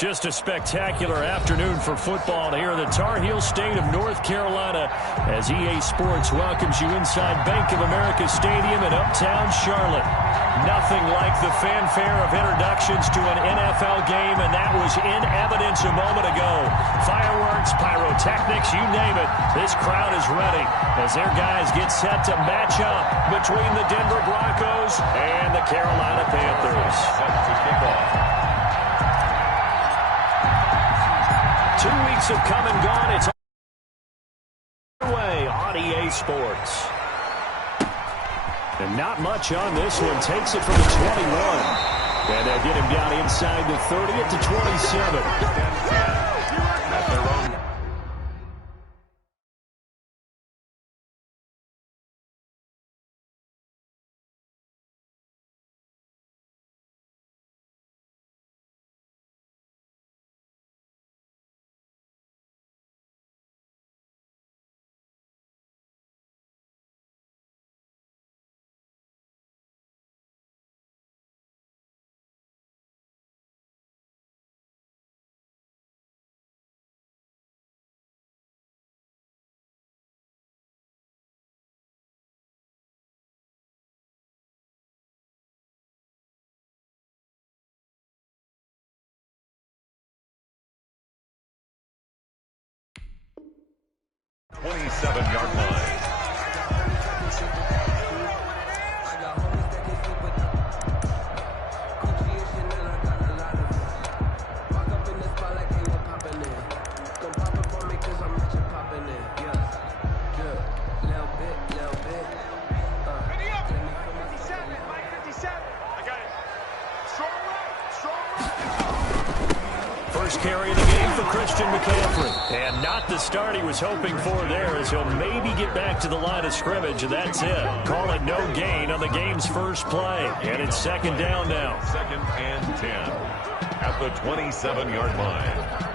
Just a spectacular afternoon for football here in the Tar Heel state of North Carolina as EA Sports welcomes you inside Bank of America Stadium in uptown Charlotte. Nothing like the fanfare of introductions to an NFL game, and that was in evidence a moment ago. Fireworks, pyrotechnics, you name it. This crowd is ready as their guys get set to match up between the Denver Broncos and the Carolina Panthers. Set to kick off. 2 weeks have come and gone. It's underway on EA Sports. And not much on this one. Takes it from the 21. And they'll get him down inside the 30 at the 27. At their own. Yard line. First carry of the game for Christian McCaffrey. And not the start he was hoping for there, as he'll maybe get back to the line of scrimmage, and that's it. Call it no gain on the game's first play. And it's second down now. 2nd and 10 at the 27-yard line.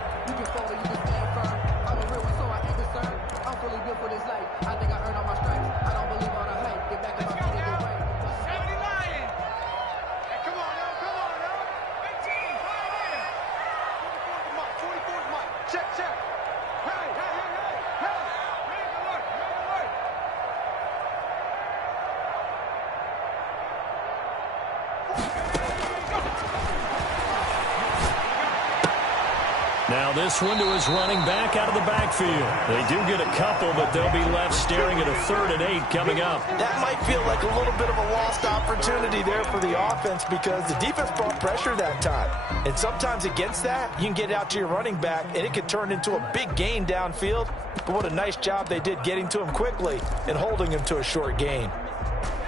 Now this one to his running back out of the backfield. They do get a couple, but they'll be left staring at a 3rd and 8 coming up. That might feel like a little bit of a lost opportunity there for the offense because the defense brought pressure that time. And sometimes against that, you can get out to your running back, and it could turn into a big gain downfield. But what a nice job they did getting to him quickly and holding him to a short gain.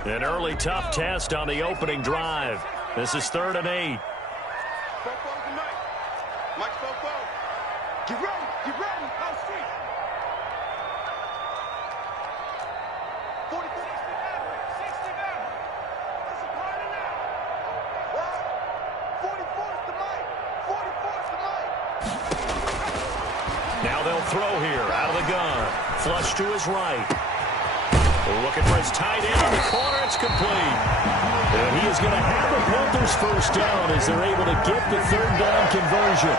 An early tough test on the opening drive. This is 3rd and 8. Get ready, go street. 40, 60 down. That's a party now. What? 44's the mic. 44's the mic. Now they'll throw here out of the gun. Flush to his right. Looking for his tight end on the corner. It's complete. And he is going to have the Panthers first down as they're able to get the 3rd down conversion.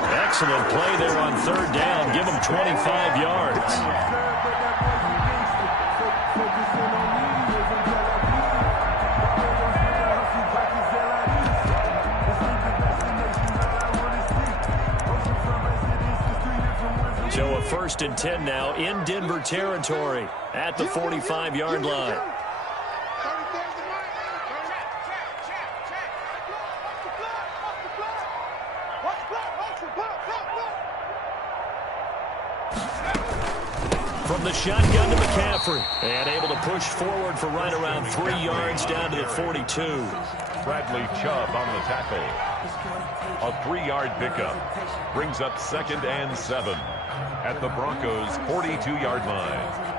Excellent play there on 3rd down. Give him 25 yards. So a 1st and 10 now in Denver territory at the 45-yard line. From the shotgun to McCaffrey. And able to push forward for right around 3 yards down to the 42. Bradley Chubb on the tackle. A 3-yard pickup. Brings up 2nd and 7 at the Broncos' 42-yard line.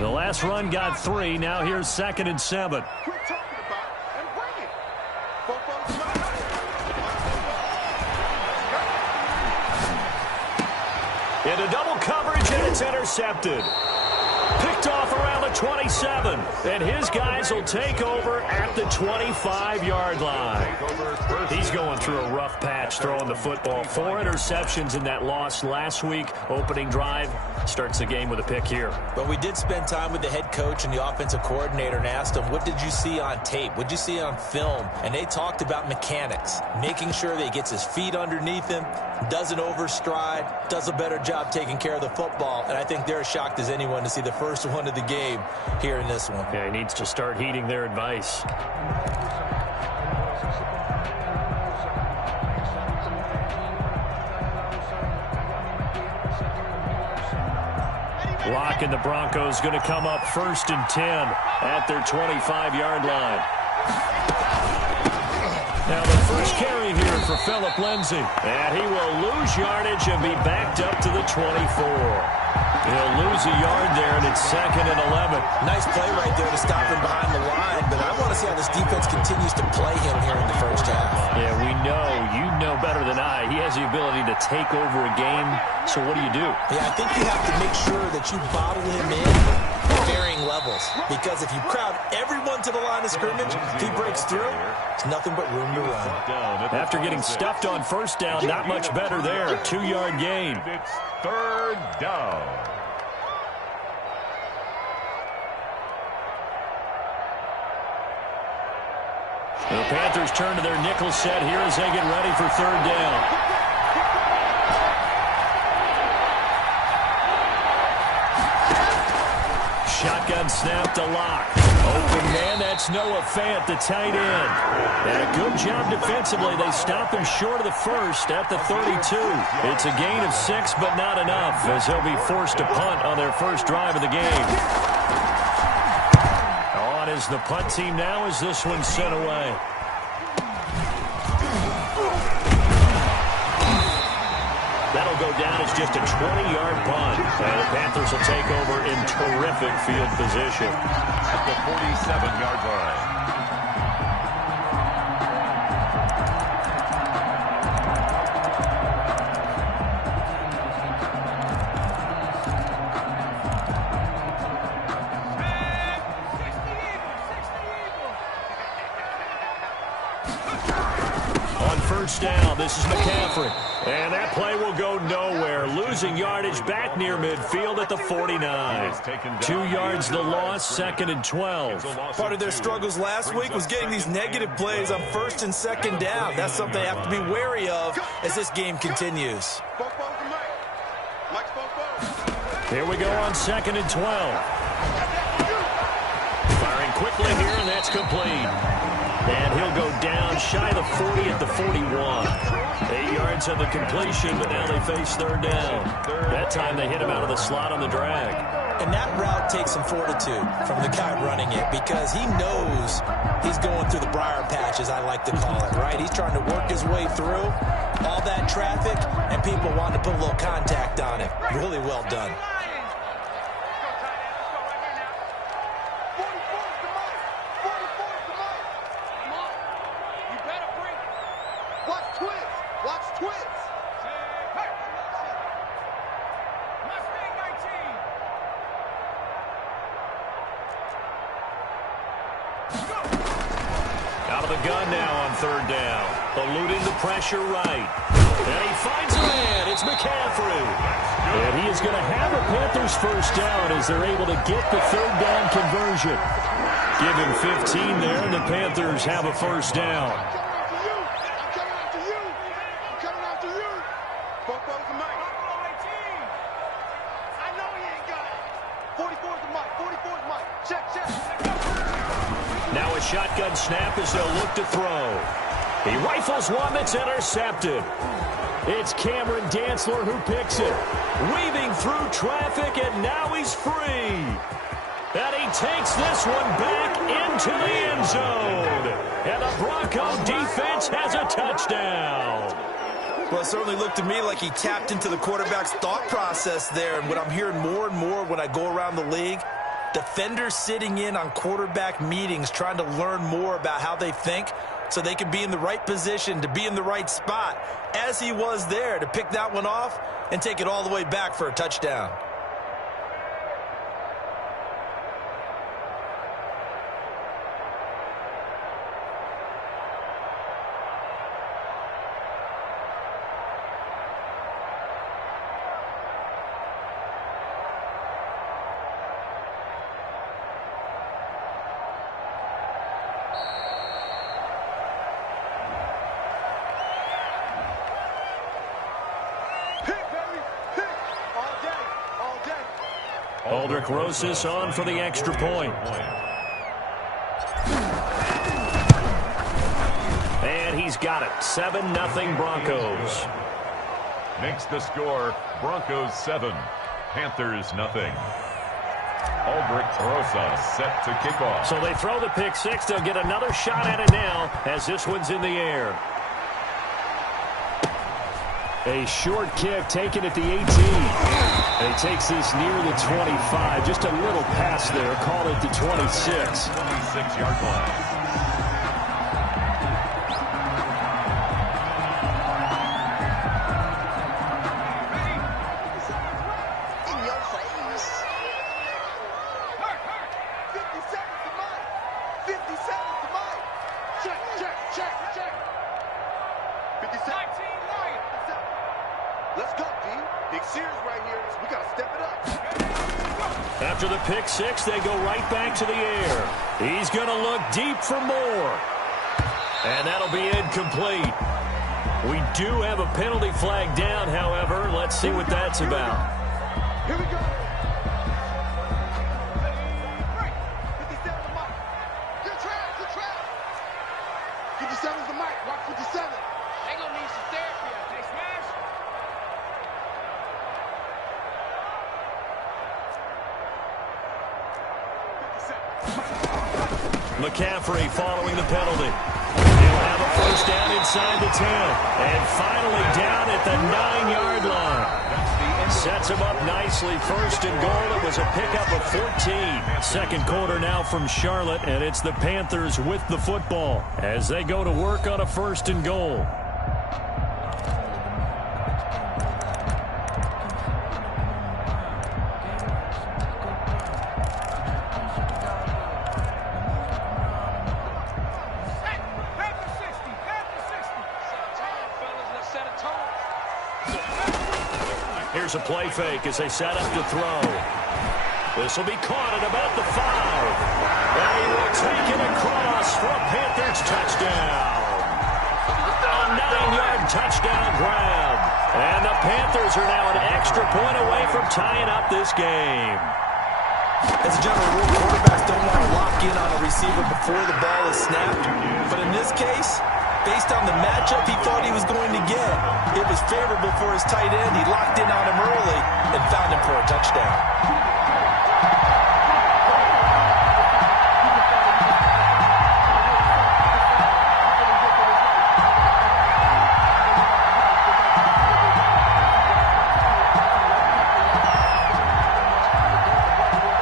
The last run got 3. Now here's 2nd and 7. Into double coverage, and It's intercepted. Picked off around the 27. And his guys will take over at the 25-yard line. He's going through a rough patch throwing the football. 4 interceptions in that loss last week. Opening drive starts the game with a pick here. But we did spend time with the head coach and the offensive coordinator and asked them, what did you see on tape? What did you see on film? And they talked about mechanics, making sure that he gets his feet underneath him, doesn't overstride, does a better job taking care of the football. And I think they're as shocked as anyone to see the first one of the game here in this one. Yeah, he needs to start heeding their advice. Lock and the Broncos going to come up 1st and 10 at their 25-yard line. Now the first carry here for Phillip Lindsay. And he will lose yardage and be backed up to the 24. He'll lose a yard there, and it's 2nd and 11. Nice play right there to stop him behind the line, but I want to see how this defense continues to play him here in the first half. Yeah, we know, you know better than I, he has the ability to take over a game, so what do you do? Yeah, I think you have to make sure that you bottle him in at varying levels, because if you crowd everyone to the line of scrimmage, if he breaks through, there's nothing but room to run. After getting stuffed on first down, not much better there. 2-yard gain. It's 3rd down. The Panthers turn to their nickel set here as they get ready for 3rd down. Shotgun snap to Lock. Open man, that's Noah Fant, the tight end. And a good job defensively. They stop him short of the first at the 32. It's a gain of 6, but not enough, as they'll be forced to punt on their first drive of the game. On is the punt team now as this one's sent away. That'll go down as just a 20-yard punt. And the Panthers will take over in terrific field position. At the 47-yard line. On first down, this is McCaffrey. And that play will go nowhere. Losing yardage back near midfield at the 49. 2 yards the loss, 2nd and 12. Part of their struggles last week was getting these negative plays on 1st and 2nd down. That's something they have to be wary of as this game continues. Here we go on 2nd and 12. Firing quickly here, and that's complete. And he'll go down shy of the 40 at the 41. 8 yards on the completion, but now they face 3rd down. That time they hit him out of the slot on the drag. And that route takes some fortitude from the guy running it, because he knows he's going through the briar patch, as I like to call it, right? He's trying to work his way through all that traffic, and people want to put a little contact on it. Really well done. Out of the gun now on 3rd down. Eluding the pressure right. And he finds a man. It's McCaffrey. And he is going to have a Panthers first down as they're able to get the 3rd down conversion. Give him 15 there, and the Panthers have a first down. Now a shotgun snap as they'll look to throw. He rifles one that's intercepted. It's Cameron Dantzler who picks it. Weaving through traffic, and now he's free. And he takes this one back into the end zone. And the Bronco defense has a touchdown. Well, it certainly looked to me like he tapped into the quarterback's thought process there. And what I'm hearing more and more when I go around the league, defenders sitting in on quarterback meetings trying to learn more about how they think so they can be in the right position, to be in the right spot, as he was there to pick that one off and take it all the way back for a touchdown. Aldrich Rosas on for the extra point. And he's got it. 7-0 Broncos. Makes the score Broncos 7, Panthers nothing. Aldrich Rosas set to kick off. So they throw the pick six. They'll get another shot at it now as this one's in the air. A short kick taken at the 18. And he takes this near the 25. Just a little pass there. Call it the 26. 26-yard line. After the pick six, they go right back to the air. He's going to look deep for more. And that'll be incomplete. We do have a penalty flag down, however. Let's see what that's about. Here we go. 57's the mic. Watch 57. They gonna need some therapy out there. Smash. McCaffrey following the penalty. He'll have a first down inside the 10. And finally down at the 9-yard line. Sets him up nicely. First and goal. It was a pickup of 14. Second quarter now from Charlotte, and it's the Panthers with the football as they go to work on a first and goal. Here's a play fake as they set up to throw. This will be caught at about the 5. And he will take it across for a Panthers touchdown. A 9-yard touchdown grab. And the Panthers are now an extra point away from tying up this game. As a general rule, quarterbacks don't want to lock in on a receiver before the ball is snapped. But in this case, based on the matchup he thought he was going to get, it was favorable for his tight end. He locked in on him early and found him for a touchdown.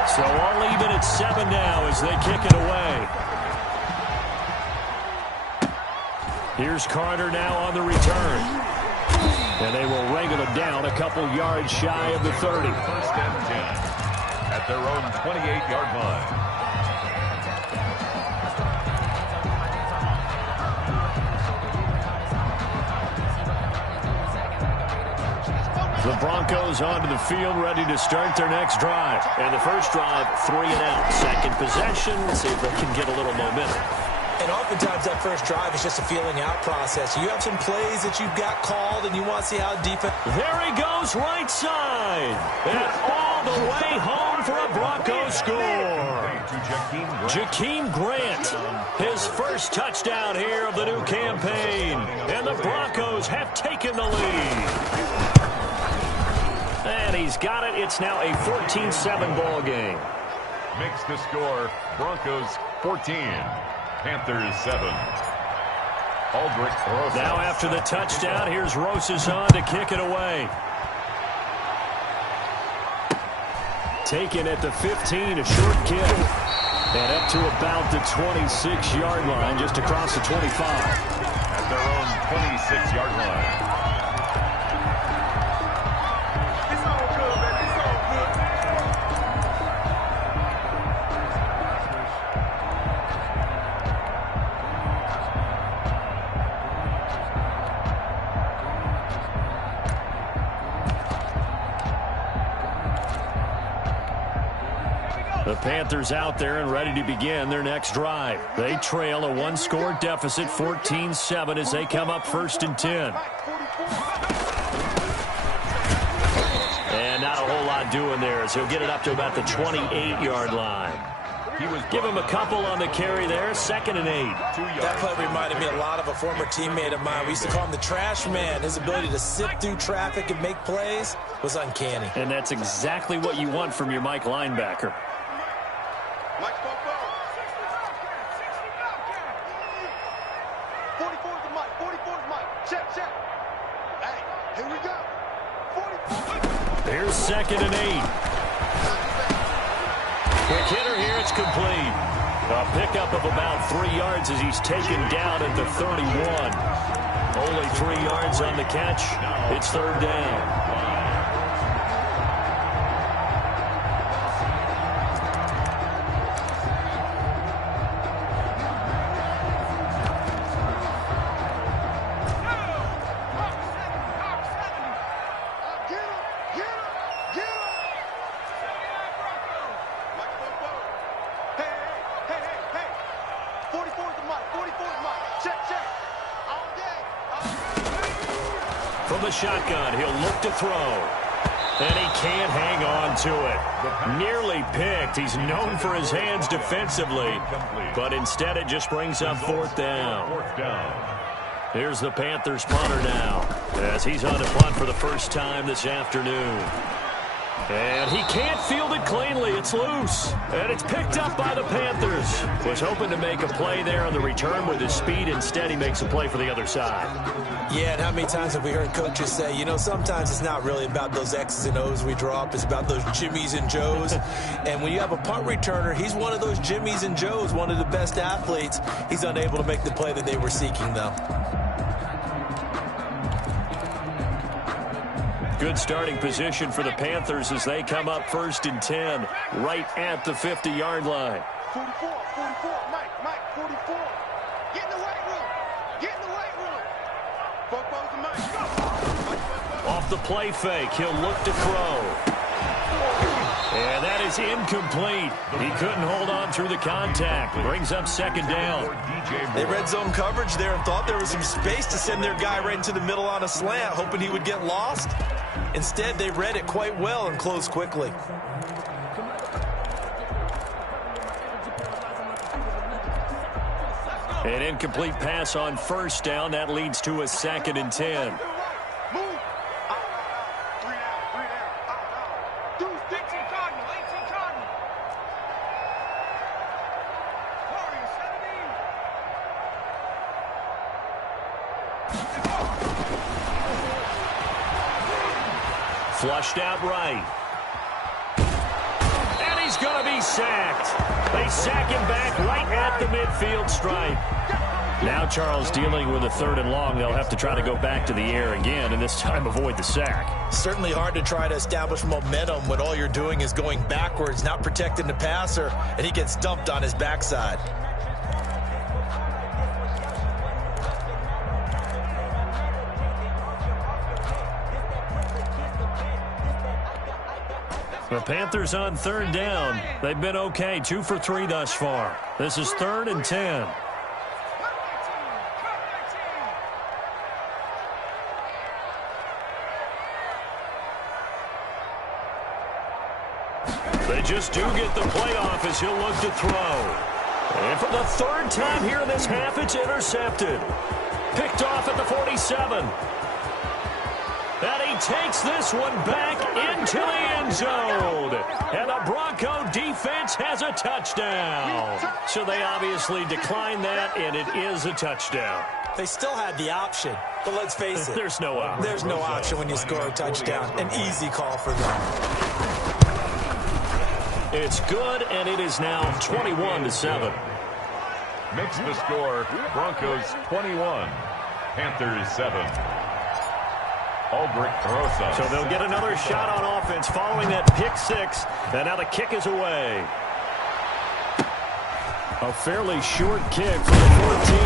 So all even at 7 now as they kick it away. Here's Carter now on the return. And they will wrangle it down a couple yards shy of the 30. First and 10 at their own 28-yard line. The Broncos onto the field, ready to start their next drive. And the first drive, 3 and out. Second possession, let's see if they can get a little momentum. And oftentimes that first drive is just a feeling out process. You have some plays that you've got called and you want to see how deep it... There he goes right side. And all the way home for a Broncos score. Jakeem Grant, his first touchdown here of the new campaign. And the Broncos have taken the lead. And he's got it. It's now a 14-7 ball game. Makes the score Broncos 14, Panthers 7. Aldrich Rosas. Now after the touchdown, here's Rosas on to kick it away. Taken at the 15, a short kick. And up to about the 26-yard line, just across the 25. At their own 26-yard line. The Panthers out there and ready to begin their next drive. They trail a one-score deficit, 14-7, as they come up first and 10. And not a whole lot not doing there as he'll get it up to about the 28-yard line. Give him a couple on the carry there, 2nd and 8. That play reminded me a lot of a former teammate of mine. We used to call him the trash man. His ability to sift through traffic and make plays was uncanny. And that's exactly what you want from your Mike linebacker. Mike, 44 to Mike, 44 to Mike. Check, check. Hey, here we go. 44. Here's 2nd and 8. Quick hitter here, it's complete. A pickup of about 3 yards as he's taken down at the 31. Only 3 yards on the catch. It's 3rd down. From the shotgun, he'll look to throw. And he can't hang on to it. Nearly picked. He's known for his hands defensively. But instead it just brings up 4th down. Here's the Panthers punter now, as he's on to punt for the first time this afternoon. And he can't field it cleanly. It's loose. And it's picked up by the Panthers. Was hoping to make a play there on the return with his speed. Instead, he makes a play for the other side. Yeah, and how many times have we heard coaches say, you know, sometimes it's not really about those X's and O's we drop. It's about those Jimmies and Joes. And when you have a punt returner, he's one of those Jimmies and Joes, one of the best athletes. He's unable to make the play that they were seeking, though. Good starting position for the Panthers as they come up 1st and 10, right at the 50-yard line. 44, Mike, 44. Get in the weight room. Get in the weight room. Football's to Mike. Off the play fake, he'll look to throw. And that is incomplete. He couldn't hold on through the contact. Brings up 2nd down. They red zone coverage there and thought there was some space to send their guy right into the middle on a slant, hoping he would get lost. Instead, they read it quite well and closed quickly. An incomplete pass on 1st down. That leads to a 2nd and 10. Flushed out right. And he's going to be sacked. They sack him back right at the midfield stripe. Now Charles dealing with a 3rd and long. They'll have to try to go back to the air again and this time avoid the sack. Certainly hard to try to establish momentum when all you're doing is going backwards, not protecting the passer, and he gets dumped on his backside. The Panthers on 3rd down. They've been okay, 2 for 3 thus far. This is 3rd and 10. They just do get the playoff as he'll look to throw. And for the 3rd time here in this half, it's intercepted. Picked off at the 47. And he takes this one back into the end zone. And the Bronco defense has a touchdown. So they obviously declined that, and it is a touchdown. They still had the option, but let's face it. There's no option. There's no option when you score a touchdown. An easy call for them. It's good, and it is now 21-7. Makes the score Broncos 21, Panthers 7. So they'll get another shot on offense following that pick 6. And now the kick is away. A fairly short kick from the 14.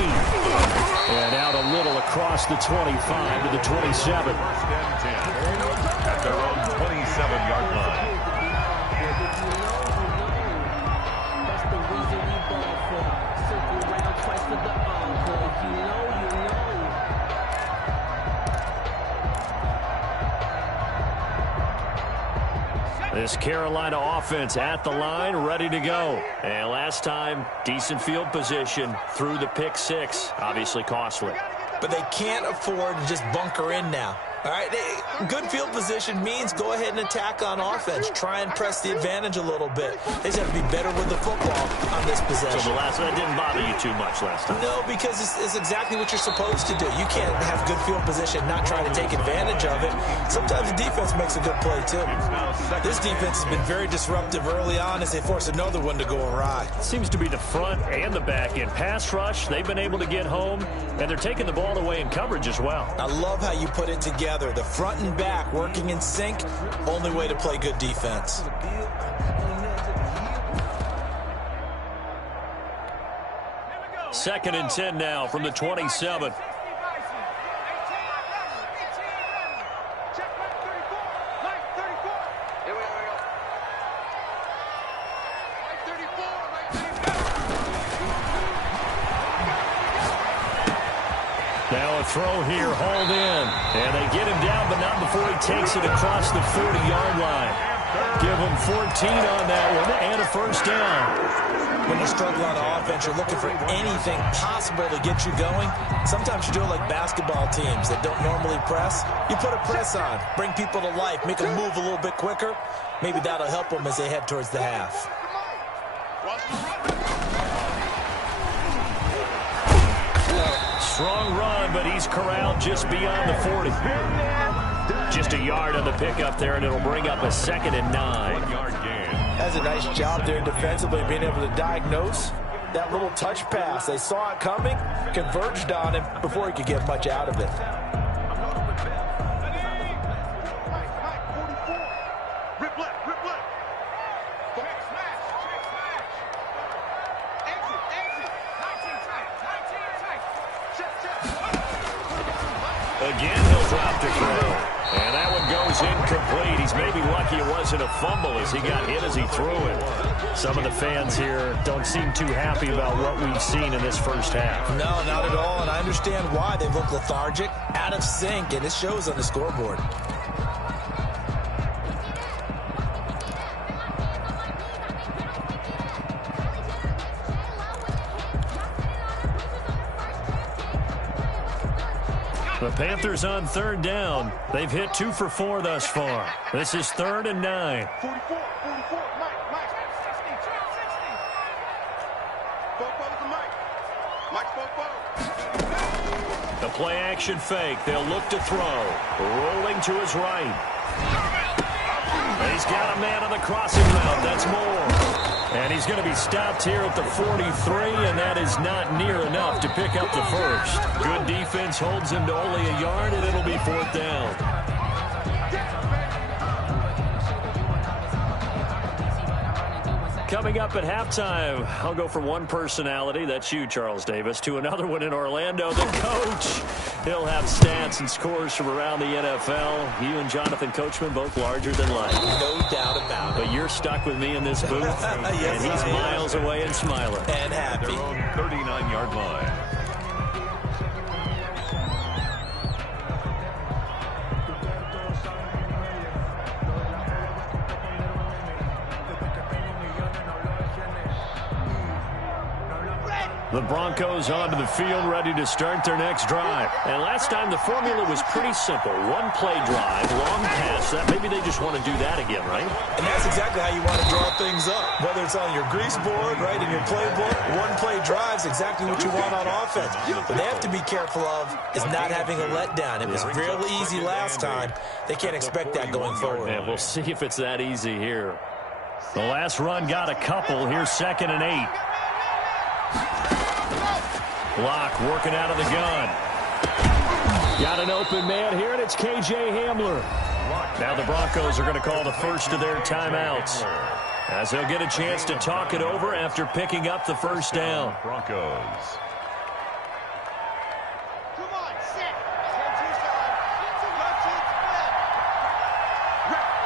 And out a little across the 25 to the 27. At their own 27-yard line. This Carolina offense at the line, ready to go. And last time, decent field position through the pick six. Obviously costly. But they can't afford to just bunker in now. All right, good field position means go ahead and attack on offense. Try and press the advantage a little bit. They just have to be better with the football on this possession. So that didn't bother you too much last time? No, because it's exactly what you're supposed to do. You can't have good field position, not try to take advantage of it. Sometimes the defense makes a good play, too. This defense has been very disruptive early on as they force another one to go awry. Seems to be the front and the back end. Pass rush, they've been able to get home, and they're taking the ball away in coverage as well. I love how you put it together. The front and back working in sync, only way to play good defense. Second and 10 now from the 27. Now a throw here, hauled in. And they get him down, but not before he takes it across the 40-yard line. Give him 14 on that one and a first down. When you struggle on offense, you're looking for anything possible to get you going. Sometimes you do it like basketball teams that don't normally press. You put a press on, bring people to life, make them move a little bit quicker. Maybe that'll help them as they head towards the half. Strong run, but he's corralled just beyond the 40. Just a yard on the pickup there, and it'll bring up a 2nd and 9. 1 yard gain. That's a nice job there defensively, being able to diagnose that little touch pass. They saw it coming, converged on him before he could get much out of it. Again, he'll drop to throw. And that one goes incomplete. He's maybe lucky it wasn't a fumble as he got hit as he threw it. Some of the fans here don't seem too happy about what we've seen in this first half. No, not at all, and I understand why. They look lethargic, out of sync, and it shows on the scoreboard. The Panthers on 3rd down. They've hit 2 for 4 thus far. This is 3rd and 9. 44, Mike. 60. Bobo's the Mike. Mike Bobo. The play action fake. They'll look to throw. Rolling to his right. He's got a man on the crossing route. That's more. And he's going to be stopped here at the 43, and that is not near enough to pick up the first. Good defense holds him to only a yard, and it'll be 4th down. Coming up at halftime, I'll go from one personality, that's you, Charles Davis, to another one in Orlando, the coach. He'll have stats and scores from around the NFL. You and Jonathan Coachman, both larger than life. No doubt about it. But you're stuck with me in this booth, yes, and he's miles away and smiling. And happy. Their own 39-yard line. The Broncos onto the field, ready to start their next drive. And last time, the formula was pretty simple. One play drive, long pass. Maybe they just want to do that again, right? And that's exactly how you want to draw things up. Whether it's on your grease board, right, in your playbook, one play drive is exactly what you want on offense. What they have to be careful of is not having a letdown. It was fairly easy last time. They can't expect that going forward. Yeah, we'll see if it's that easy here. The last run got a couple. Here's 2nd and 8. Block working out of the gun. Got an open man here, and it's K.J. Hamler. Now the Broncos are going to call the first of their timeouts, as they'll get a chance to talk it over after picking up the first down. Broncos. Come on, set. 10-2 side. Left cheek split.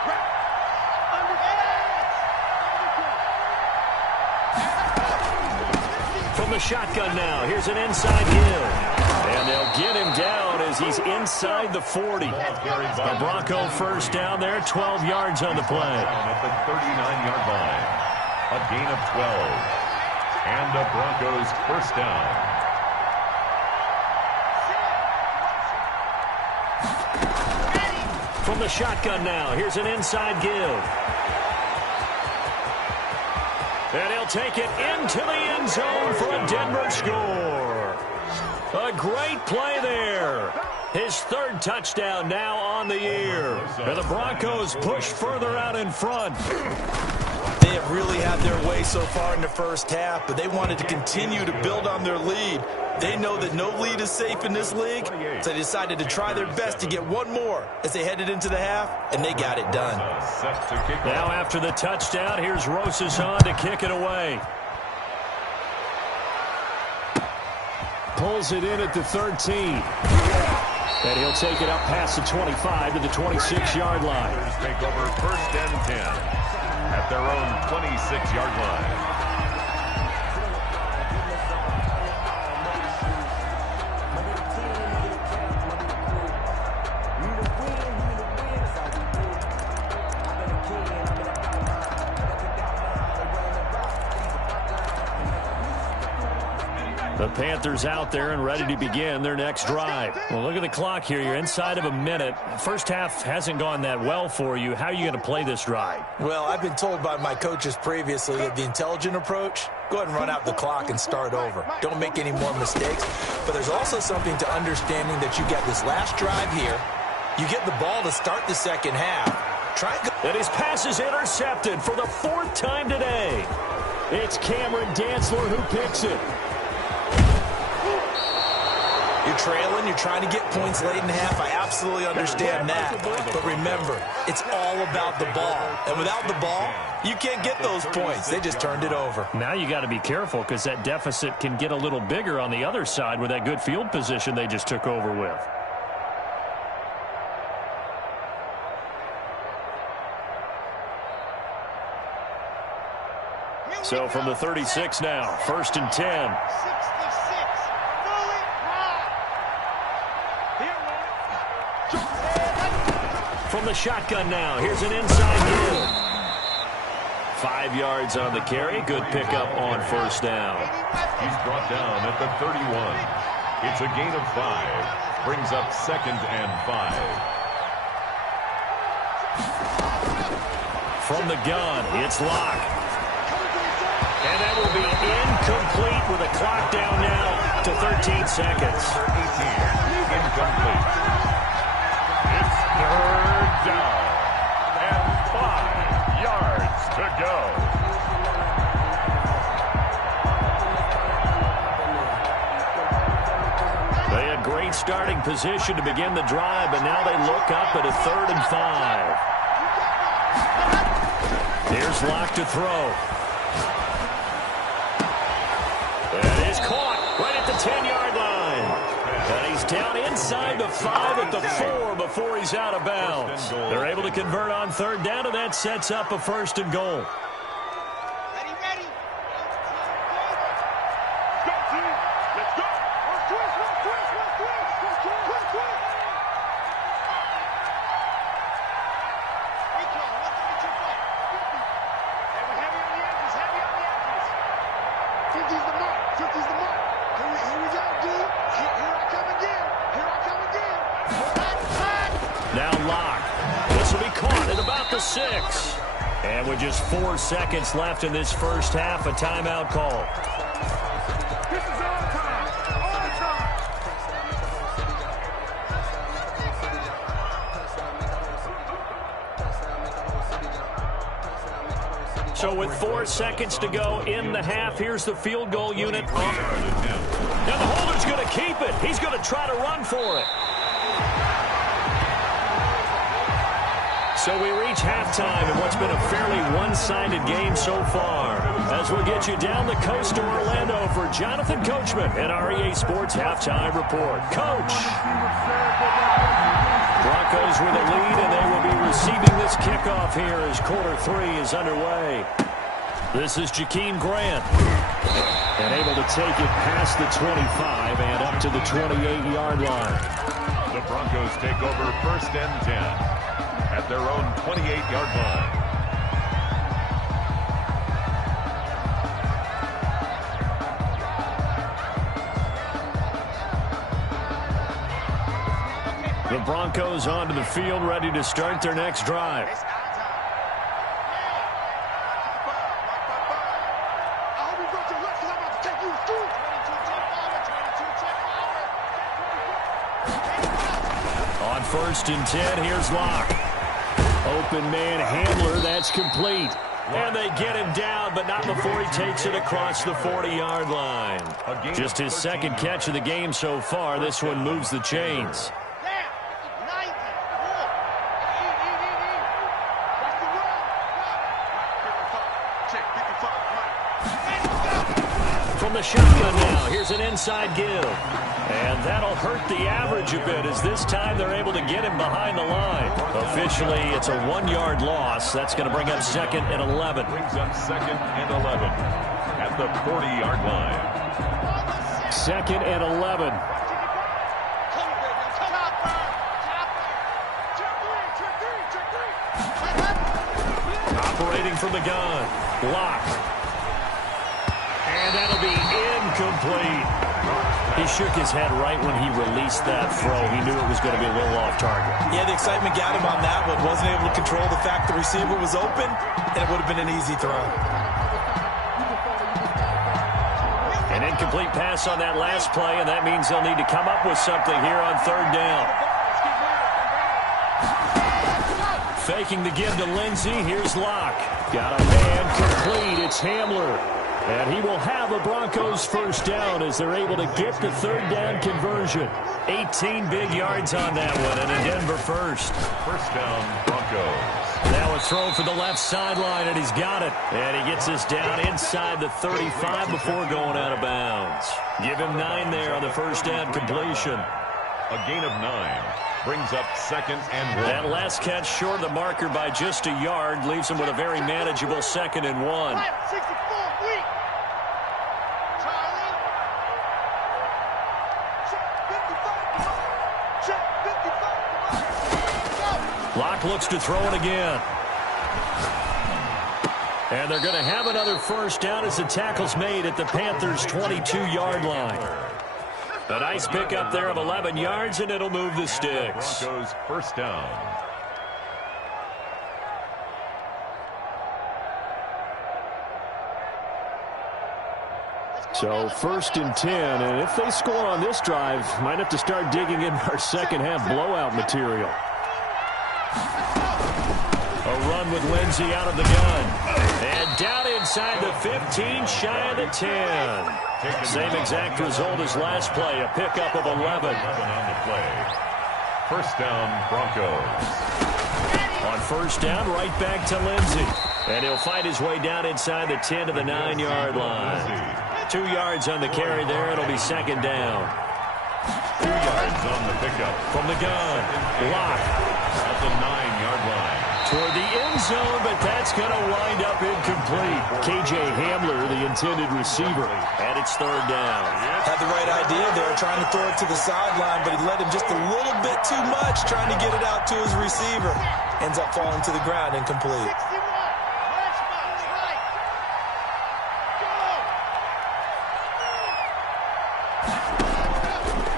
Wrap. From the shotgun now, here's an inside give. And they'll get him down as he's inside the 40. The Bronco first down there, 12 yards on the play. At the 39-yard line. A gain of 12. And the Broncos first down. From the shotgun now, here's an inside give. And he'll take it into the end zone for a Denver score. A great play there. His third touchdown now on the year. And the Broncos push further out in front. They have really had their way so far in the first half, but they wanted to continue to build on their lead. They know that no lead is safe in this league, so they decided to try their best to get one more as they headed into the half, and they got it done. Now after the touchdown, here's Rosas on to kick it away. Pulls it in at the 13. And he'll take it up past the 25 to the 26-yard line. Take over first and 10 at their own 26-yard line. The Panthers out there and ready to begin their next drive. Well, look at the clock here. You're inside of a minute. First half hasn't gone that well for you. How are you going to play this drive? Well, I've been told by my coaches previously that the intelligent approach, go ahead and run out the clock and start over. Don't make any more mistakes. But there's also something to understanding that you get this last drive here. You get the ball to start the second half. And his pass is intercepted for the fourth time today. It's Cameron Dantzler who picks it. You're trailing, you're trying to get points late in half. I absolutely understand that. But remember, it's all about the ball. And without the ball, you can't get those points. They just turned it over. Now you got to be careful because that deficit can get a little bigger on the other side with that good field position they just took over with. So from the 36 now, first and 10. From the shotgun now, here's an inside give. 5 yards on the carry. Good pickup on first down. He's brought down at the 31. It's a gain of 5. Brings up second and 5. From the gun, it's Locke. And that will be incomplete with a clock down now to 13 seconds. 18. Incomplete. It's third down and 5 yards to go. They had great starting position to begin the drive, but now they look up at a 3rd and 5. Here's Locke to throw. It is caught right at the 10-yard line. And he's down inside the 5 at the 4 before he's out of bounds. They're able to convert on 3rd down, and that sets up a 1st and goal. Ready, ready. Go, team. Let's go. Let's twist, let's twist, let's twist, let's twist, let's twist. Hey, Joe, what's the get your play? 50. Heavy on the edges, heavy on the edges. 50's the mark, 50's the mark. Here we go, dude. Here I come again. Here I come again. Now Locke. This will be caught at about the 6. And with just 4 seconds left in this first half, a timeout call. This is all time. All time. So with 4 seconds to go in the half, here's the field goal unit. Now the holder's going to keep it. He's going to try to run for it. So we reach halftime in what's been a fairly one-sided game so far. As we'll get you down the coast to Orlando for Jonathan Coachman and our EA Sports Halftime Report. Coach! Broncos with a lead, and they will be receiving this kickoff here as quarter 3 is underway. This is Jakeem Grant. And able to take it past the 25 and up to the 28-yard line. The Broncos take over 1st and 10 at their own 28-yard line. The Broncos onto the field, ready to start their next drive. On 1st and 10, here's Locke. Open man handler, that's complete. And they get him down, but not before he takes it across the 40-yard line. Just his second catch of the game so far. This one moves the chains. From the shotgun now, here's an inside give. And that'll hurt the average a bit, as this time they're able to get him behind the line. Officially, it's a 1-yard loss. That's going to bring up 2nd and 11. Brings up 2nd and 11 at the 40-yard line. 2nd and 11. Operating from the gun. Lock. And that'll be incomplete. He shook his head right when he released that throw. He knew it was going to be a little off target. Yeah, the excitement got him on that one. Wasn't able to control the fact the receiver was open, and it would have been an easy throw. An incomplete pass on that last play, and that means they'll need to come up with something here on 3rd down. Faking the give to Lindsey. Here's Locke. Got a man complete. It's Hamler. And he will have a Broncos 1st down as they're able to get the 3rd down conversion. 18 big yards on that one, and a Denver 1st. 1st down, Broncos. Now a throw for the left sideline, and he's got it. And he gets us down inside the 35 before going out of bounds. Give him 9 there on the 1st down completion. A gain of 9 brings up 2nd and 1. That last catch short of the marker by just a yard leaves him with a very manageable 2nd and 1. Locke looks to throw it again. And they're going to have another 1st down as the tackle's made at the Panthers' 22-yard line. A nice pickup there of 11 yards, and it'll move the sticks. Broncos 1st down. So 1st and 10, and if they score on this drive, might have to start digging in our second half blowout material. A run with Lindsey out of the gun. And down inside the 15, shy of the 10. Same exact result as last play, a pickup of 11. 11 on the play. 1st down, Broncos. On 1st down, right back to Lindsey. And he'll find his way down inside the 10 to the 9-yard line. 2 yards on the carry there. It'll be 2nd down. 2 yards on the pickup. From the gun, Locke. At the 9-yard line. Toward the end zone, but that's going to wind up incomplete. K.J. Hamler, the intended receiver. And it's 3rd down. Had the right idea there, trying to throw it to the sideline, but he led him just a little bit too much, trying to get it out to his receiver. Ends up falling to the ground, incomplete.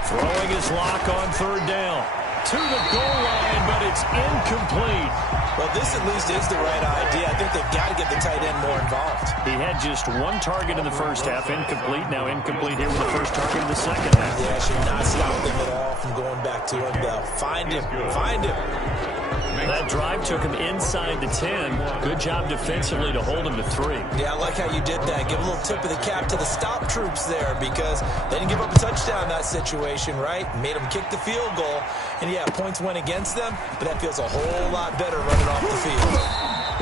Throwing his Locke on 3rd down. To the goal line, but it's incomplete. Well, this at least is the right idea. I think they've got to get the tight end more involved. He had just 1 target in the 1st half, incomplete. Now incomplete here with the 1st target in the 2nd half. Yeah, should not stop him at all from going back to him, Bell. Find him. Find him. That drive took him inside the 10. Good job defensively to hold him to 3. Yeah, I like how you did that. Give a little tip of the cap to the stop troops there, because they didn't give up a touchdown in that situation, right? Made them kick the field goal. And, yeah, points went against them, but that feels a whole lot better running off the field.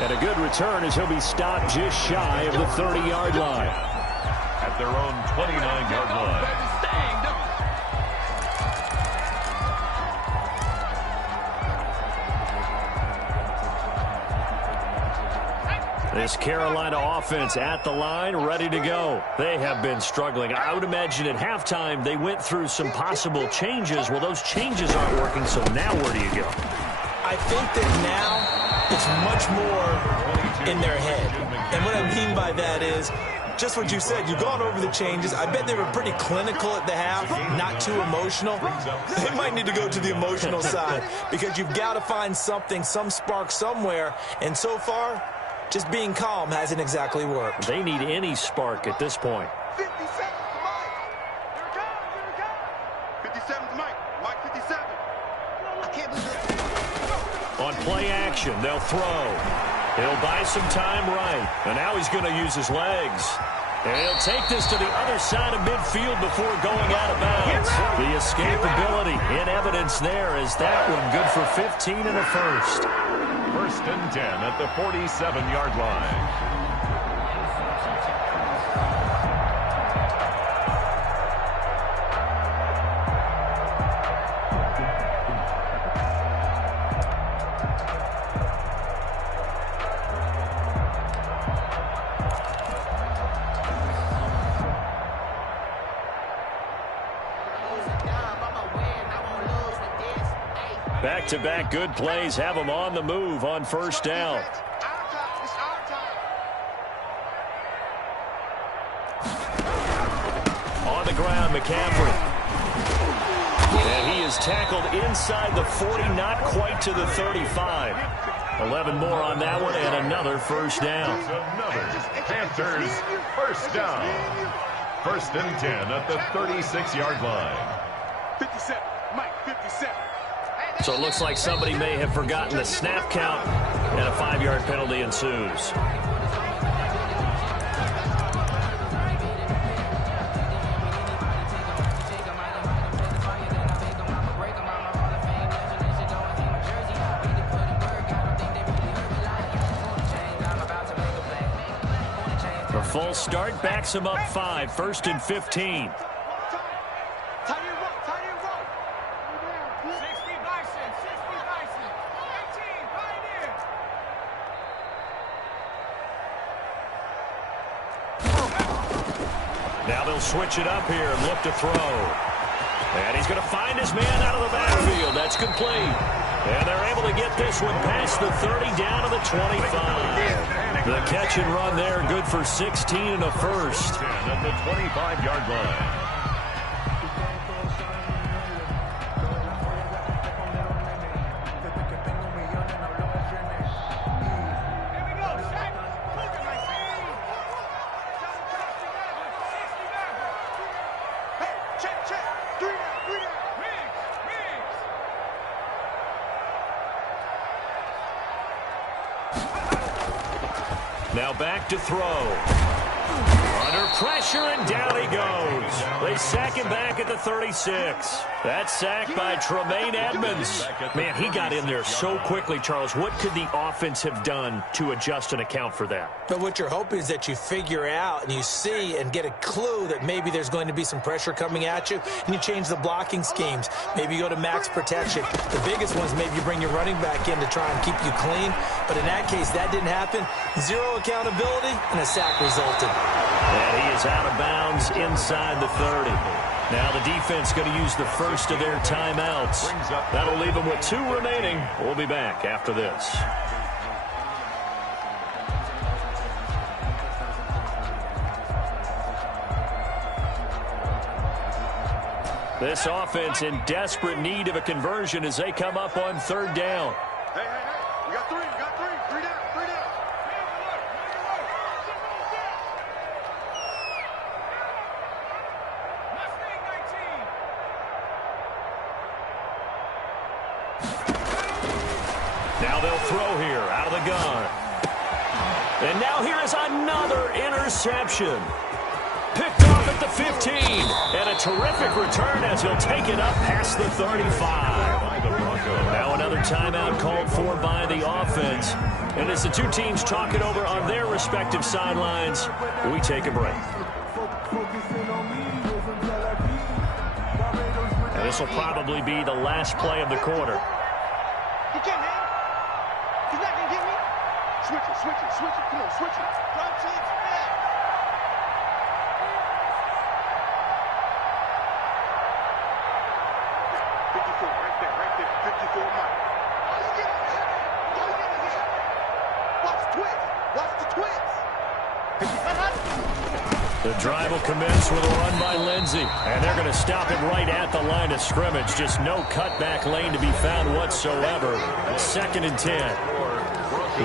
And a good return as he'll be stopped just shy of the 30-yard line. At their own 29-yard line. This Carolina offense at the line, ready to go. They have been struggling. I would imagine at halftime they went through some possible changes. Well, those changes aren't working, so now where do you go? I think that now it's much more in their head. And what I mean by that is just what you said. You've gone over the changes. I bet they were pretty clinical at the half, not too emotional. They might need to go to the emotional side because you've got to find something, some spark somewhere. And so far, just being calm hasn't exactly worked. They need any spark at this point. 57 to Mike. Here it comes. Here it comes. 57 to Mike. Mike 57. I can't believe it. On play action, they'll throw. He'll buy some time right. And now he's going to use his legs. And he'll take this to the other side of midfield before going out of bounds. The escapability in evidence there is that one good for 15 and a first. First and 10 at the 47-yard line. Back-to-back good plays have them on the move on first down. On the ground, McCaffrey. And he is tackled inside the 40, not quite to the 35. 11 more on that one, and another first down. Another Panthers first down. First and 10 at the 36-yard line. 57. Mike 57. So it looks like somebody may have forgotten the snap count, and a 5-yard penalty ensues. The full start backs him up 5, first and 15. Now they'll switch it up here and look to throw. And he's going to find his man out of the backfield. That's complete. And they're able to get this one past the 30 down to the 25. The catch and run there, good for 16 and a first. 10 at the 25-yard line. Now back to throw. Under pressure, and down he goes. They sack him back at the 36. That's sacked by Tremaine Edmonds. Man, he got in there so quickly, Charles. What could the offense have done to adjust and account for that? But what you're hoping is that you figure out and you see and get a clue that maybe there's going to be some pressure coming at you, and you change the blocking schemes. Maybe you go to max protection. The biggest one is maybe you bring your running back in to try and keep you clean. But in that case, that didn't happen. Zero accountability, and a sack resulted. And he is out of bounds inside the 30. Now the defense going to use the first of their timeouts. That'll leave them with 2 remaining. We'll be back after this. This offense in desperate need of a conversion as they come up on third down. Hey, we got 3, we got 3. 3 down, 3 down. Now they'll throw here out of the gun. And now here is another interception. Picked off at the 15. And a terrific return as he'll take it up past the 35. Now another timeout called for by the offense. And as the two teams talk it over on their respective sidelines, we take a break. And this will probably be the last play of the quarter. He can't hang. He's not going to get me. Switch it. Come on, switch it. Drop cheeks, man. 54, right there. 54, Mike. Oh, you get it. Watch the twist. The drive will commence with a run by Lindsey. And they're going to stop it right at the line of scrimmage. Just no cutback lane to be found whatsoever. 2nd and 10.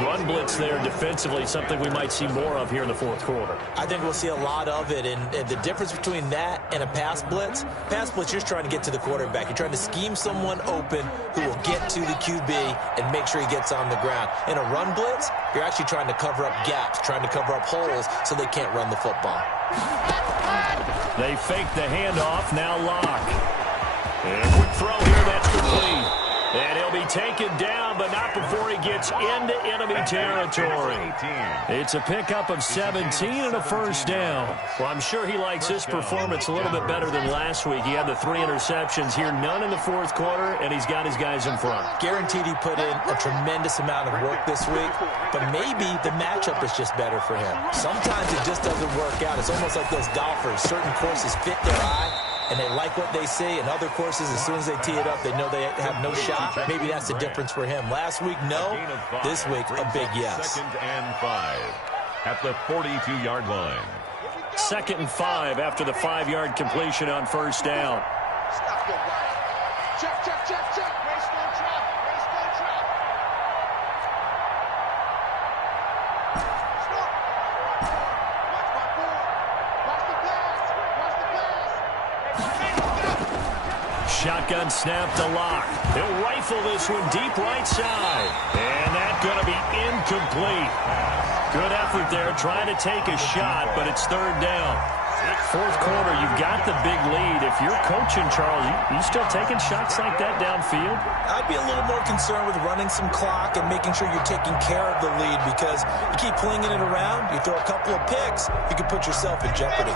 Run blitz there defensively, something we might see more of here in the fourth quarter. I think we'll see a lot of it, and the difference between that and a pass blitz, you're just trying to get to the quarterback. You're trying to scheme someone open who will get to the QB and make sure he gets on the ground. In a run blitz, you're actually trying to cover up gaps, trying to cover up holes so they can't run the football. They fake the handoff, now Locke. And a quick throw here, that's complete. And he'll be taken down, but not before he gets into enemy territory. It's a pickup of 17 and a first down. Well, I'm sure he likes this performance a little bit better than last week. He had the 3 interceptions here, none in the fourth quarter, and he's got his guys in front. Guaranteed he put in a tremendous amount of work this week, but maybe the matchup is just better for him. Sometimes it just doesn't work out. It's almost like those golfers. Certain courses fit their eye, and they like what they see. In other courses, as soon as they tee it up, they know they have no shot. Maybe that's the difference for him. Last week, no. This week, a big yes. 2nd and 5 at the 42-yard line. 2nd and 5 after the 5-yard completion on first down. Stop your right. Check. Race on track. Stop. Watch my board. Watch the pass. Shotgun snap to Locke. He'll rifle this one deep right side. And that's going to be incomplete. Good effort there trying to take a shot, but it's 3rd down. Fourth quarter, you've got the big lead. If you're coaching, Charles, you still taking shots like that downfield? I'd be a little more concerned with running some clock and making sure you're taking care of the lead, because you keep flinging it around, you throw a couple of picks, you can put yourself in jeopardy.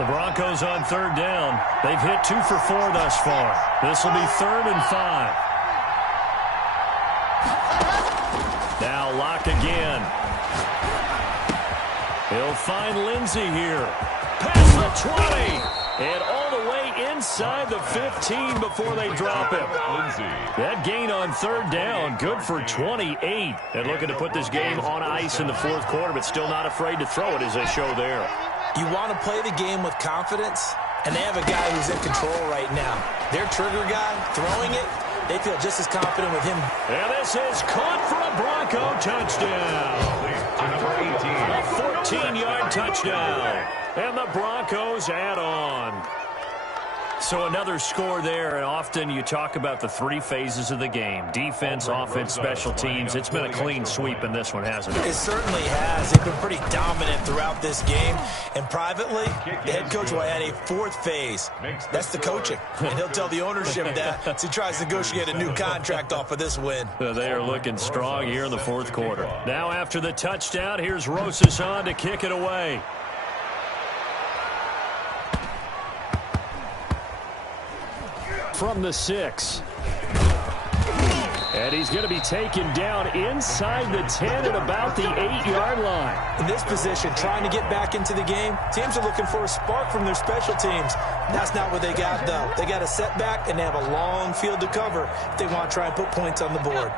The Broncos on 3rd down. They've hit 2 for 4 thus far. This will be 3rd and 5. Now Locke again. He'll find Lindsey here. Past the 20. And all the way inside the 15 before they drop him. Lindsey. That gain on 3rd down, good for 28. And looking to put this game on ice in the fourth quarter, but still not afraid to throw it as they show there. You want to play the game with confidence, and they have a guy who's in control right now. Their trigger guy, throwing it, they feel just as confident with him. And this is caught for a Bronco touchdown. A 14-yard touchdown. And the Broncos add on. So another score there, and often you talk about the 3 phases of the game. Defense, offense, special teams. It's been a clean sweep in this one, hasn't it? It certainly has. They've been pretty dominant throughout this game. And privately, the head coach will add a 4th phase. That's the coaching. And he'll tell the ownership that as he tries to negotiate a new contract off of this win. They are looking strong here in the fourth quarter. Now after the touchdown, here's Rosas on to kick it away. From the 6. And he's going to be taken down inside the 10 at about the 8-yard line. In this position, trying to get back into the game, teams are looking for a spark from their special teams. That's not what they got, though. They got a setback, and they have a long field to cover if they want to try and put points on the board.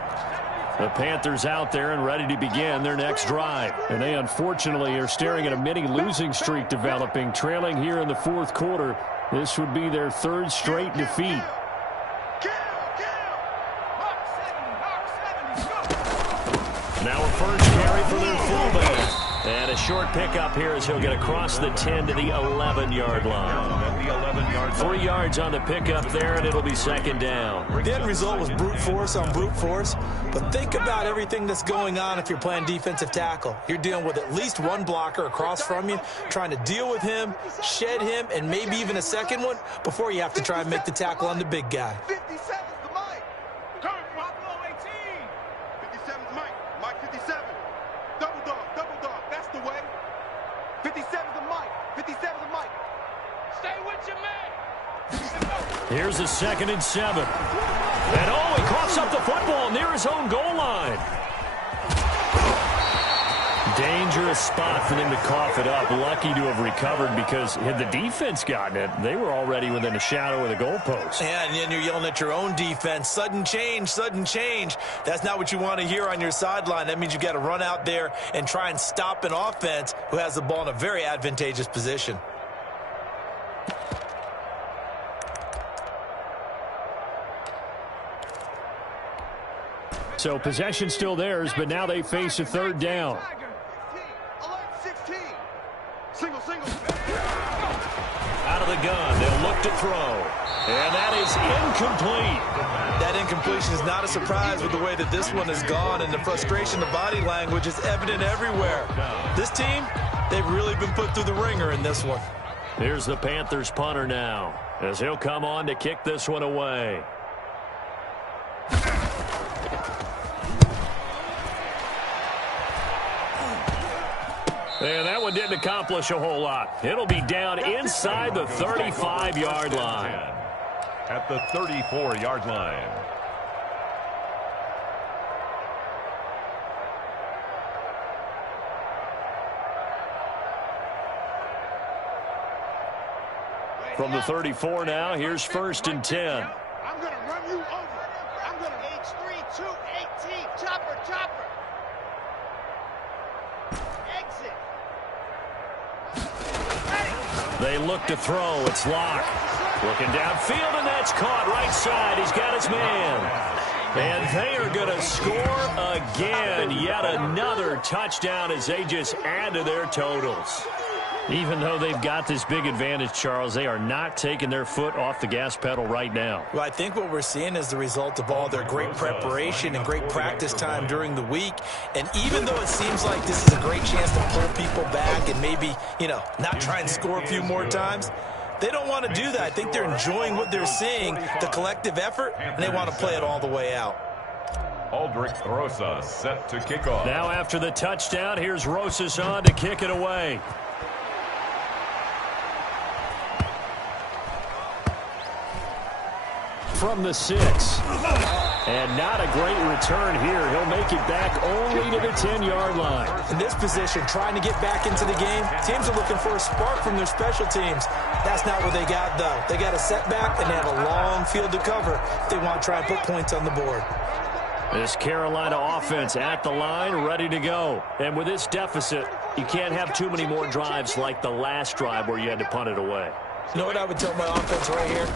The Panthers out there and ready to begin their next drive. And they, unfortunately, are staring at a mini losing streak developing, trailing here in the fourth quarter. This would be their 3rd straight defeat. Now a first carry for their fullback. And a short pickup here as he'll get across the 10 to the 11-yard line. 3 yards on the pickup there, and it'll be 2nd down. The end result was brute force on brute force. But think about everything that's going on if you're playing defensive tackle. You're dealing with at least one blocker across from you, trying to deal with him, shed him, and maybe even a second one before you have to try and make the tackle on the big guy. 57's the Mike. Turn, Buffalo 18. 57's Mike. Mike 57. Double dog. That's the way. 57's the Mike. 57's the Mike. Stay with your man. Here's a 2nd and 7. And he coughs up the football near his own goal line. Dangerous spot for them to cough it up. Lucky to have recovered, because had the defense gotten it, they were already within a shadow of the goalpost. Yeah, and then you're yelling at your own defense. Sudden change, sudden change. That's not what you want to hear on your sideline. That means you've got to run out there and try and stop an offense who has the ball in a very advantageous position. So possession still theirs, but now they face a third down. Out of the gun, they'll look to throw. And that is incomplete. That incompletion is not a surprise with the way that this one has gone, and the frustration, the body language is evident everywhere. This team, they've really been put through the ringer in this one. Here's the Panthers punter now, as he'll come on to kick this one away. And that one didn't accomplish a whole lot. It'll be down inside the 35-yard line. At the 34-yard line. From the 34 now, here's 1st and 10. I'm going to run you over. I'm going to H3, 2, 18. Chopper, chopper. Exit. They look to throw. It's locked. Looking downfield, and that's caught right side. He's got his man. And they are going to score again. Yet another touchdown as they just add to their totals. Even though they've got this big advantage, Charles, they are not taking their foot off the gas pedal right now. Well, I think what we're seeing is the result of all their great preparation and great practice time during the week. And even though it seems like this is a great chance to pull people back and maybe, not try and score a few more times, they don't want to do that. I think they're enjoying what they're seeing, the collective effort, and they want to play it all the way out. Aldrich Rosas set to kick off. Now after the touchdown, here's Rosas on to kick it away. From the 6. And not a great return here. He'll make it back only to the 10-yard line. In this position, trying to get back into the game, teams are looking for a spark from their special teams. That's not what they got, though. They got a setback, and they have a long field to cover if they want to try and put points on the board. This Carolina offense at the line, ready to go. And with this deficit, you can't have too many more drives like the last drive where you had to punt it away. You know what I would tell my offense right here?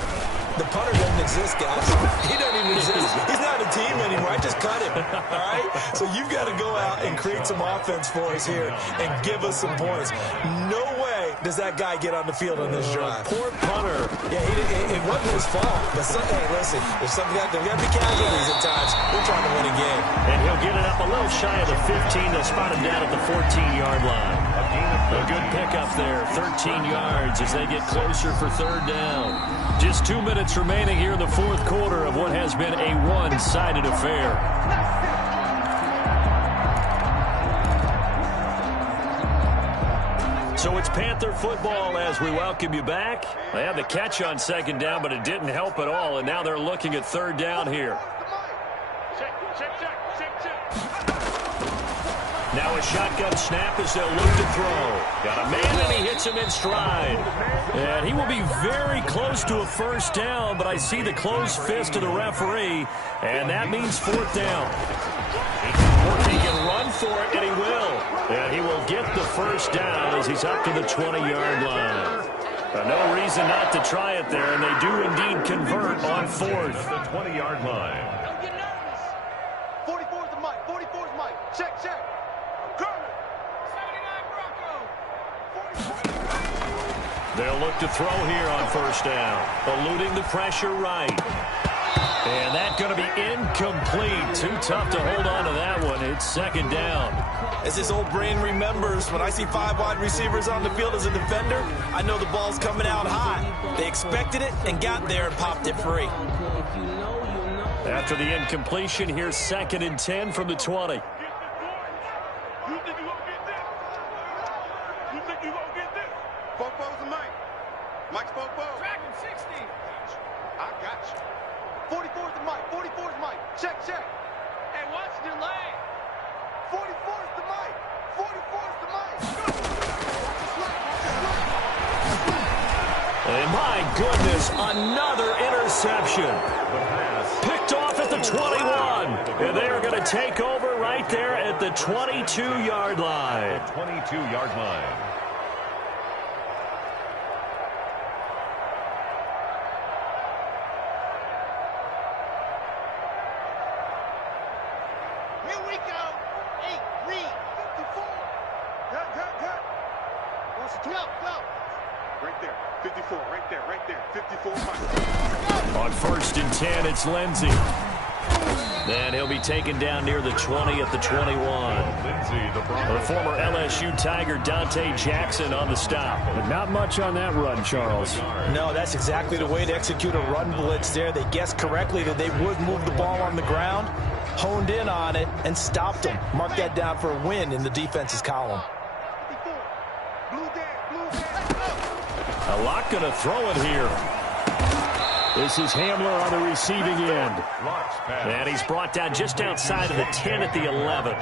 The punter doesn't exist, guys. He doesn't even exist. He's not a team anymore. I just cut him, all right? So you've got to go out and create some offense for us here and give us some points. No way does that guy get on the field on this drive. Poor punter. Yeah, it wasn't his fault. But hey, listen, there's got to be casualties at times. We're trying to win a game. And he'll get it up a little shy of the 15. They'll spot him down at the 14-yard line. A good pickup there, 13 yards as they get closer for third down. Just 2 minutes remaining here in the fourth quarter of what has been a one-sided affair. So it's Panther football as we welcome you back. They had the catch on second down, but it didn't help at all, and now they're looking at third down here. Now a shotgun snap as they'll look to throw. Got a man, and he hits him in stride. And he will be very close to a first down, but I see the closed fist of the referee, and that means fourth down. He can run for it, and he will. And he will get the first down as he's up to the 20-yard line. No reason not to try it there, and they do indeed convert on fourth. The 20-yard line. Don't get nervous. 44's the mic. 44's the mic. Check, check. They'll look to throw here on first down, eluding the pressure right. And that's going to be incomplete. Too tough to hold on to that one. It's second down. As this old brain remembers, when I see 5 wide receivers on the field as a defender, I know the ball's coming out high. They expected it and got there and popped it free. After the incompletion, here's 2nd and 10 from the 20. Popo's the mic. Mike's Popo. Dragon 60. I got you. 44's the mic. 44's the mic. Check, check. Hey, watch the lane. 44's the mic. 44's My goodness, another interception. Picked off at the 21. And they are going to take over right there at the 22-yard line. The 22-yard line. Here we go. 8, read. 54. Cut. Go. Right there. 54. Right there. 54. On 1st and 10, it's Lindsey. Then he'll be taken down near the 20 at the 21. The former LSU Tiger Dante Jackson on the stop. But not much on that run, Charles. No, that's exactly the way to execute a run blitz there. They guessed correctly that they would move the ball on the ground, honed in on it, and stopped them. Mark that down for a win in the defense's column. 54. Blue down. A lot going to throw it here. This is Hamler on the receiving end. And he's brought down just outside of the 10 at the 11.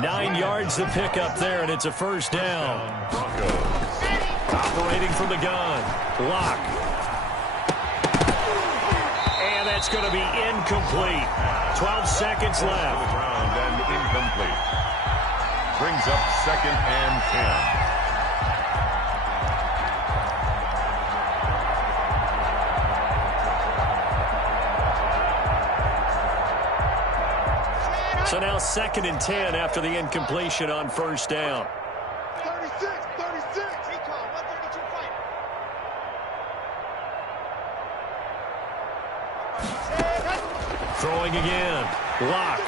9 yards to pick up there, and it's a first down. Operating from the gun. Lock. And that's going to be incomplete. 12 seconds left. And incomplete. Brings up 2nd and 10. So now 2nd and 10 after the incompletion on first down. 36. Recall, 132 fighter. Throwing again. Lock.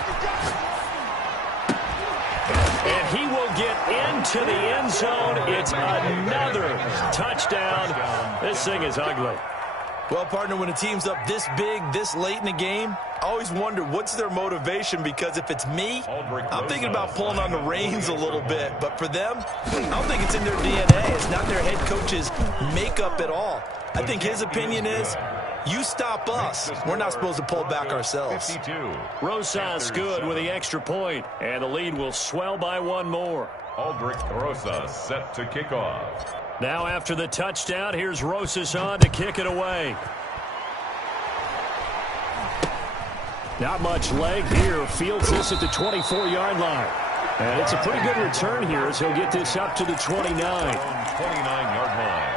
And he will get into the end zone. It's another touchdown. This thing is ugly. Well, partner, when a team's up this big, this late in the game, I always wonder what's their motivation, because if it's me, I'm thinking about pulling on the reins a little bit. But for them, I don't think it's in their DNA. It's not their head coach's makeup at all. I think his opinion is, you stop us. We're not supposed to pull back ourselves. 52. Rosas good with the extra point, and the lead will swell by one more. Aldrich Rosas set to kick off. Now after the touchdown, here's Rosas on to kick it away. Not much leg here. Fields this at the 24-yard line. And it's a pretty good return here as he'll get this up to the 29. 29-yard line.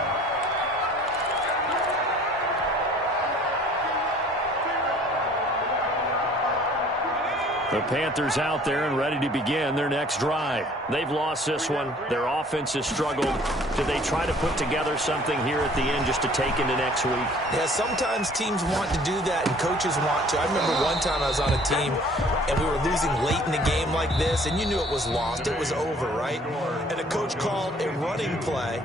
The Panthers out there and ready to begin their next drive. They've lost this one. Their offense has struggled. Do they try to put together something here at the end just to take into next week? Yeah, sometimes teams want to do that and coaches want to. I remember one time I was on a team and we were losing late in the game like this, and you knew it was lost. It was over, right? And the coach called a running play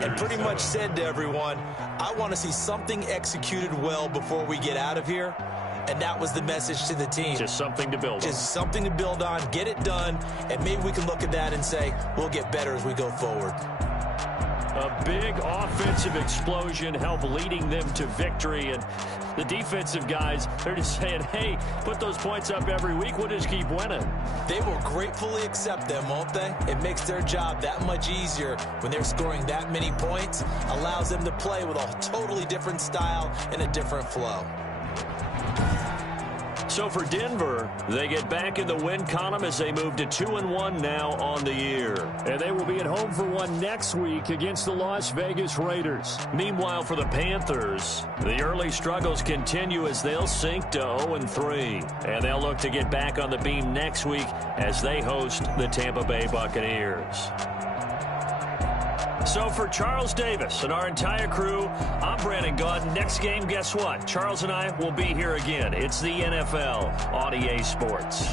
and pretty much said to everyone, I want to see something executed well before we get out of here. And that was the message to the team. Just something to build on. Just something to build on, get it done, and maybe we can look at that and say, we'll get better as we go forward. A big offensive explosion helped leading them to victory. And the defensive guys, they're just saying, hey, put those points up every week. We'll just keep winning. They will gratefully accept them, won't they? It makes their job that much easier when they're scoring that many points. Allows them to play with a totally different style and a different flow. So for Denver, they get back in the win column as they move to 2-1 now on the year. And they will be at home for one next week against the Las Vegas Raiders. Meanwhile, for the Panthers, the early struggles continue as they'll sink to 0-3. And they'll look to get back on the beam next week as they host the Tampa Bay Buccaneers. So for Charles Davis and our entire crew, I'm Brandon Gaudin. Next game, guess what? Charles and I will be here again. It's the NFL on EA Sports.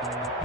Bye.